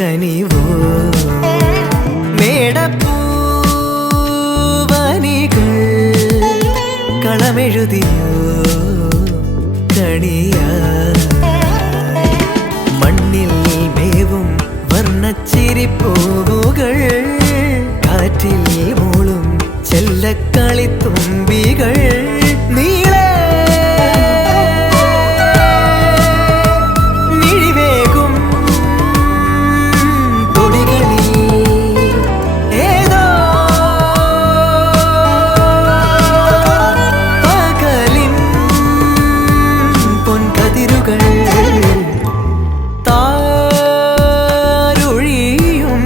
കനിവോ മേടപ്പൂവനികൾ കളമെഴുതിയോ കണിയായി മണ്ണിൽ മേവും വർണ്ണച്ചിരിപ്പൂവുകൾ കാറ്റിൽ മൂളും ചെല്ലക്കളിത്തുമ്പികൾ നീളെ മിഴിവേകും തൊടികളിൽ ഏതോ പകലിൻ പൊൻകതിരുകൾ താരൊഴിയും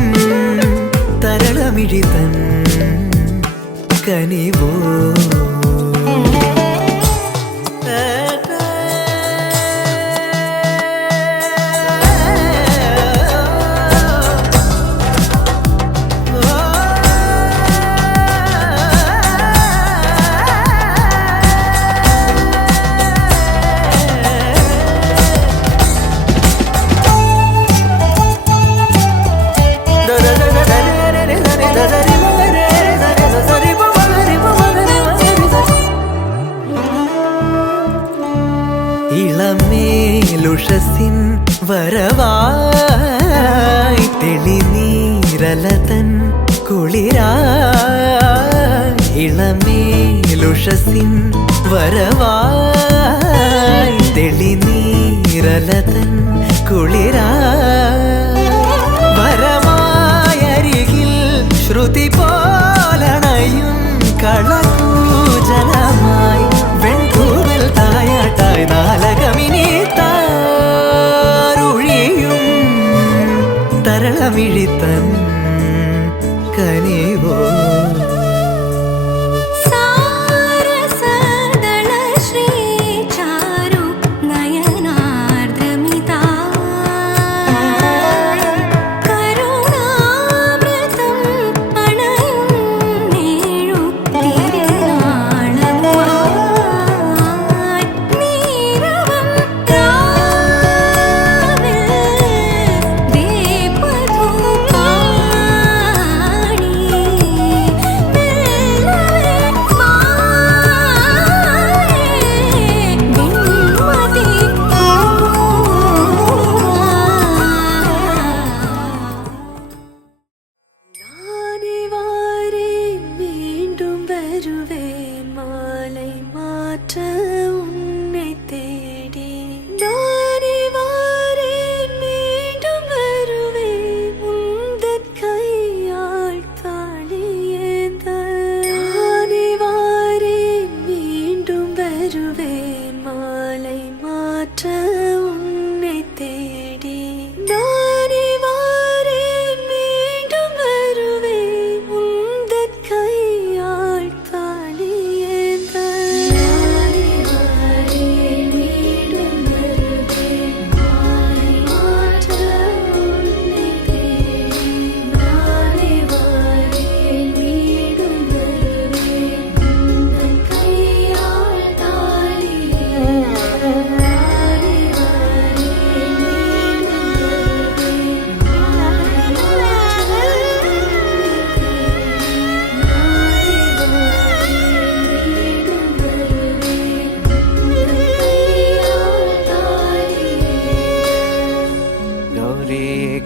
തരളമിഴിതൻ കനിവോ ഇളമേലുഷസിൻ വരവായി തെളിനീരലതൻ കുളിരായി ഇളമേലുഷസിൻ വരവായി തെളിനീരലതൻ കുളിരായി വരമായരികിൽ ശ്രുതി പോലണയും കളകൂജലമായി വെൺകൂവൽ തായാട്ടായി നാലകമിനി താരൊഴിയും തരളമിഴിത്തൻ കനിവോ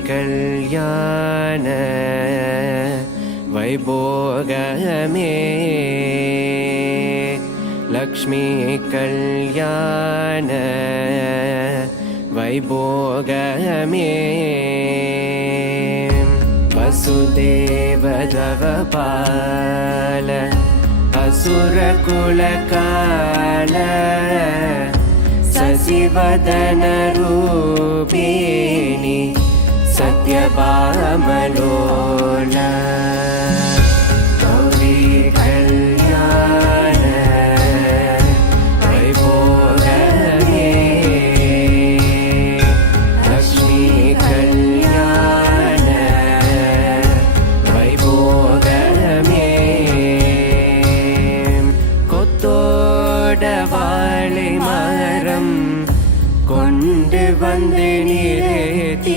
കല്യാണ വൈഭോഗമേ ലക്ഷ്മി കല്യാണ വൈഭോഗമേ വസുദേവ ജവപാല അസുരകുലകാല ശശിവദന രൂപിണി സത്യഭാമലോല ഗൗരി കല്യാണ വൈഭോഗമേ ലക്ഷ്മി കല്യാണ വൈഭോഗമേ കൊത്തോടവാളി മരം കൊണ്ട് വന്ന് നിരത്തി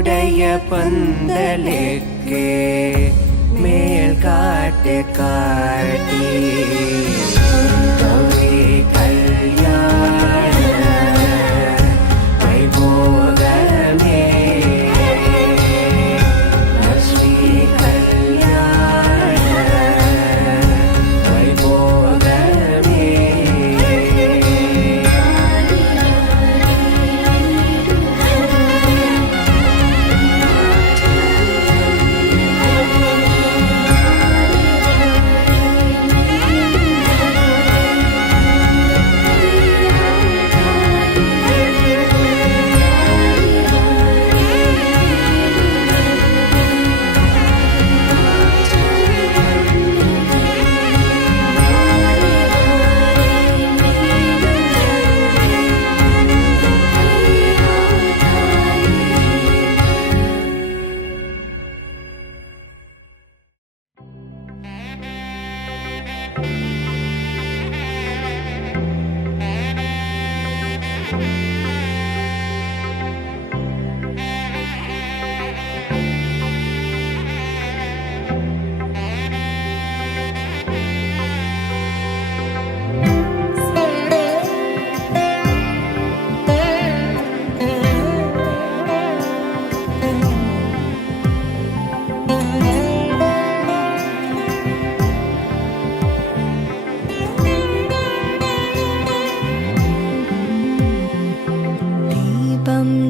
உடைய பந்தலுக்கு மேல் காட்டு காட்டி கௌரி கல்யாண வைபோகமே லக்ஷ்மி கல்யாண வைபோகமே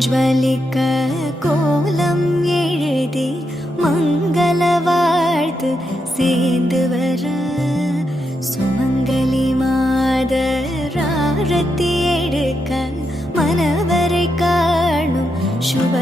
ज्वलिक कोलम எழுதி மங்கள வாழ்த்து சேர்ந்து வர சுமங்கலி மாதர் ஆரத்தி எடுக்க மனவரை காணும் சுப